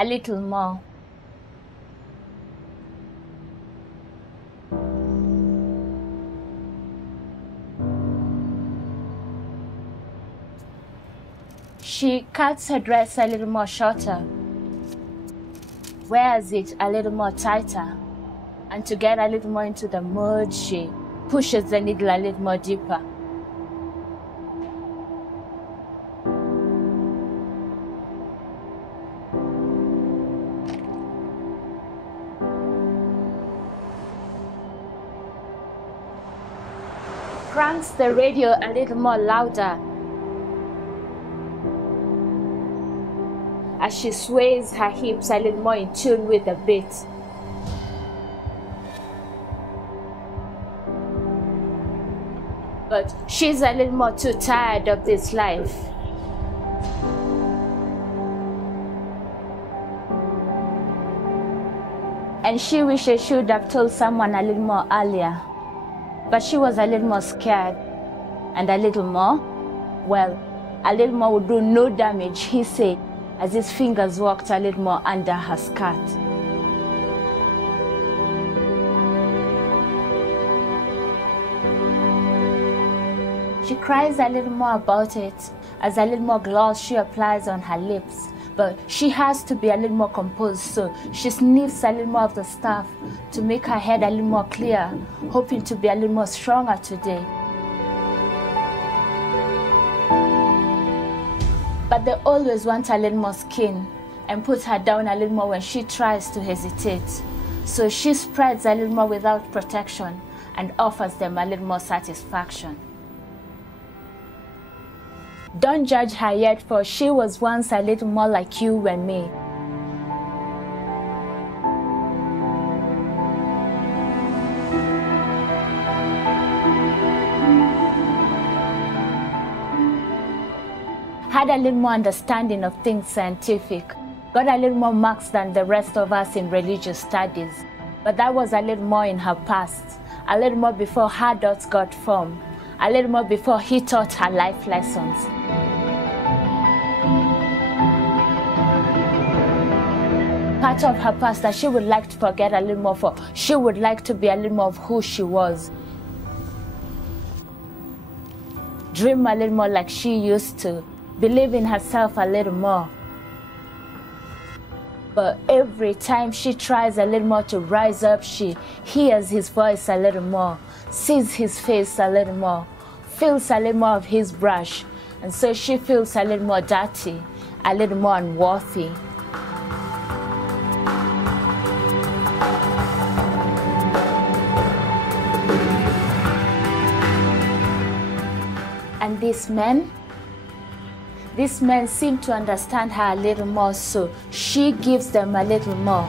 a little more. She cuts her dress a little more shorter, wears it a little more tighter, and to get a little more into the mood, she pushes the needle a little more deeper. Cranks the radio a little more louder as she sways her hips a little more in tune with the beat. But she's a little more too tired of this life. And she wishes she would have told someone a little more earlier. But she was a little more scared. And a little more? Well, a little more would do no damage, he said, as his fingers walked a little more under her skirt. She cries a little more about it, as a little more gloss she applies on her lips. But she has to be a little more composed, so she sniffs a little more of the stuff to make her head a little more clear, hoping to be a little more stronger today. But they always want a little more skin and put her down a little more when she tries to hesitate. So she spreads a little more without protection and offers them a little more satisfaction. Don't judge her yet, for she was once a little more like you and me. Had a little more understanding of things scientific, got a little more marks than the rest of us in religious studies. But that was a little more in her past, a little more before her dots got formed, a little more before he taught her life lessons. Part of her past that she would like to forget a little more for. She would like to be a little more of who she was. Dream a little more like she used to. Believe in herself a little more. But every time she tries a little more to rise up, she hears his voice a little more, sees his face a little more, feels a little more of his brush, and so she feels a little more dirty, a little more unworthy. And these men seem to understand her a little more, so she gives them a little more.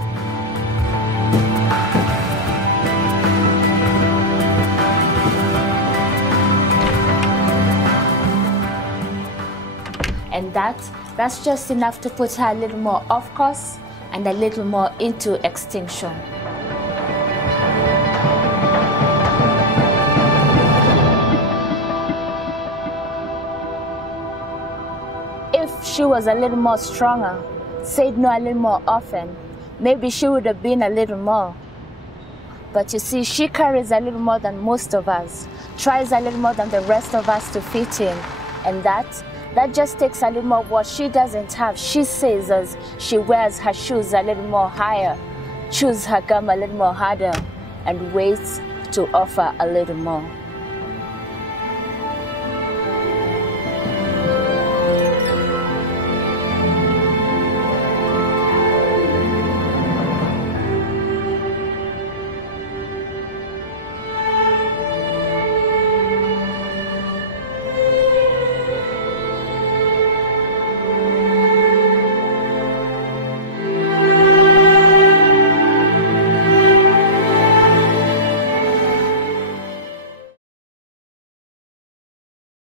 And that's just enough to put her a little more off course and a little more into extinction. If she was a little more stronger, said no a little more often, maybe she would have been a little more. But you see, she carries a little more than most of us, tries a little more than the rest of us to fit in, and that just takes a little more of what she doesn't have. She says as she wears her shoes a little more higher, chews her gum a little more harder, and waits to offer a little more.